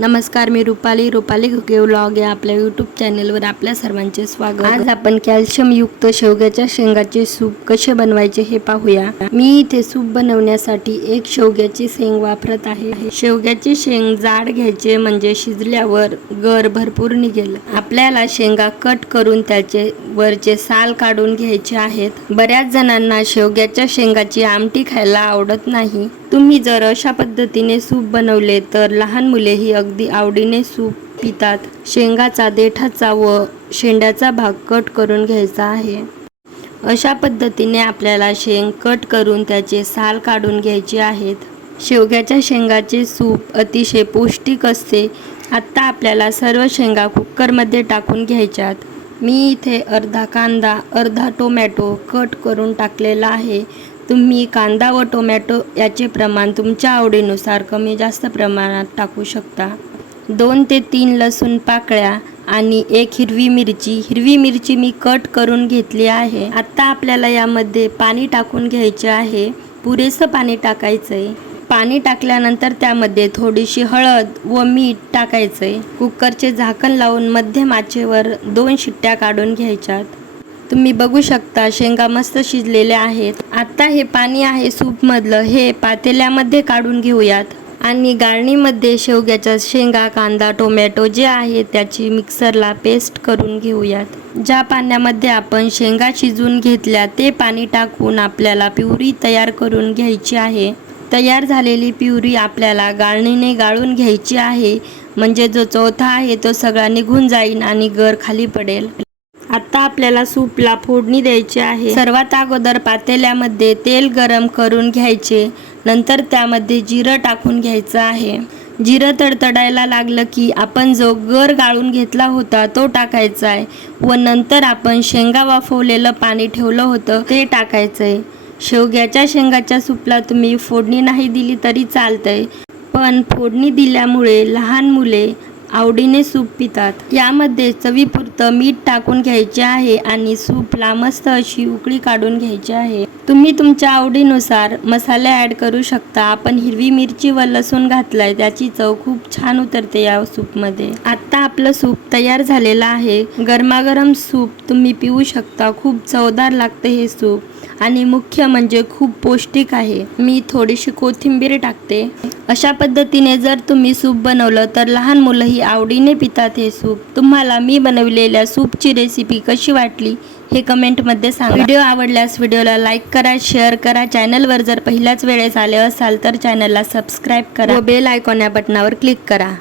नमस्कार मी रुपाली. रुपाली घुगे व्लॉग या आपल्या यूट्यूब चॅनलवर आपल्या सर्वांचे स्वागत. आज आपण कॅल्शियम युक्त शेवग्याच्या शेंगाचे सूप कसे बनवायचे हे पाहूया. मी इथे सूप बनवण्यासाठी एक शेवग्याची शेंग वापरत आहे. शेवग्याची शेंग जाड घ्यायचे म्हणजे शिजल्यावर गर भरपूर निघेल. आपल्याला शेंगा कट करून त्याचे वरचे साल काढून घ्यायचे आहेत. बऱ्याच जणांना शेवग्याच्या शेंगाची आमटी खायला आवडत नाही. तुम्ही जर अशा पद्धतीने सूप बनवले तर लहान मुलेही अगदी आवडीने सूप पितात. शेंगाचा देठाचा व शेंड्याचा भाग कट करून घ्यायचा आहे. अशा पद्धतीने आपल्याला शेंग कट करून त्याचे साल काढून घ्यायचे आहेत. शेवग्याच्या शेंगाचे सूप अतिशय पौष्टिक असते. आत्ता आपल्याला सर्व शेंगा कुकरमध्ये टाकून घ्यायच्यात. मी इथे अर्धा कांदा अर्धा टोमॅटो कट करून टाकलेला आहे. तुम्ही कांदा व टोमॅटो याचे प्रमाण तुमच्या आवडीनुसार कमी जास्त प्रमाणात टाकू शकता. दोन ते तीन लसूण पाकळ्या आणि एक हिरवी मिरची. हिरवी मिरची मी कट करून घेतली आहे. आत्ता आपल्याला यामध्ये पाणी टाकून घ्यायचे आहे. पुरेसं पाणी टाकायचं आहे पाणी टाकल्यानंतर त्यामध्ये थोडीशी हळद व मीठ टाकायचं आहे कुकरचे झाकण लावून मध्यम आचेवर दोन शिट्ट्या काढून घ्यायच्यात. तुम्ही बघू शकता शेंगा मस्त शिजलेल्या आहेत. आता हे पाणी आहे सूपमधलं. हे पातेल्यामध्ये काढून घेऊयात. आणि गाळणीमध्ये शेवग्याच्या शेंगा कांदा टोमॅटो जे आहे त्याची मिक्सरला पेस्ट करून घेऊयात. ज्या पाण्यामध्ये आपण शेंगा शिजवून घेतल्या ते पाणी टाकून आपल्याला प्युरी तयार करून घ्यायची आहे. तयार झालेली प्युरी आपल्याला गाळणीने गाळून घ्यायची आहे. म्हणजे जो चौथा आहे तो सगळा निघून जाईल आणि गर खाली पडेल. आता आपल्याला सूपला फोडणी द्यायची आहे. सर्वात अगोदर पातेल्यामध्ये तेल गरम करून घ्यायचे. नंतर त्यामध्ये जिरं टाकून घ्यायचं आहे. जिरं तडतडायला लागलं की आपण जो गर गाळून घेतला होता तो टाकायचा आहे व नंतर आपण शेंगा वाफवलेलं पाणी ठेवलं होतं ते टाकायचं आहे. शेवग्याच्या शेंगाच्या सूपला तुम्ही फोडणी नाही दिली तरी चालतंय. पण फोडणी दिल्यामुळे लहान मुले आवडीने सूप पितात. यामध्ये चवीपुरतं मीठ टाकून घ्यायचे आहे आणि सूपला मस्त अशी उकळी काढून घ्यायची आहे. तुम्ही तुमच्या आवडीनुसार मसाले ॲड करू शकता. आपण हिरवी मिरची व लसूण घातलाय त्याची चव खूप छान उतरते या सूपमध्ये. आत्ता आपलं सूप तयार झालेलं आहे. गरमागरम सूप तुम्ही पिऊ शकता. खूप चवदार लागते हे सूप. आणि मुख्य म्हणजे खूप पौष्टिक आहे. मी थोडीशी कोथिंबीर टाकते. अशा पद्धतीने जर तुम्ही सूप बनवलं तर लहान मुलंही आवडीने पितात हे सूप. तुम्हाला मी बनवलेल्या सूपची रेसिपी कशी वाटली हे कमेंटमध्ये सांगा. व्हिडिओ आवडल्यास व्हिडिओला लाईक करा शेअर करा. चॅनलवर जर पहिल्याच वेळेस आले असाल तर चॅनलला सबस्क्राईब करा. व बेल आयकॉन या बटनावर क्लिक करा.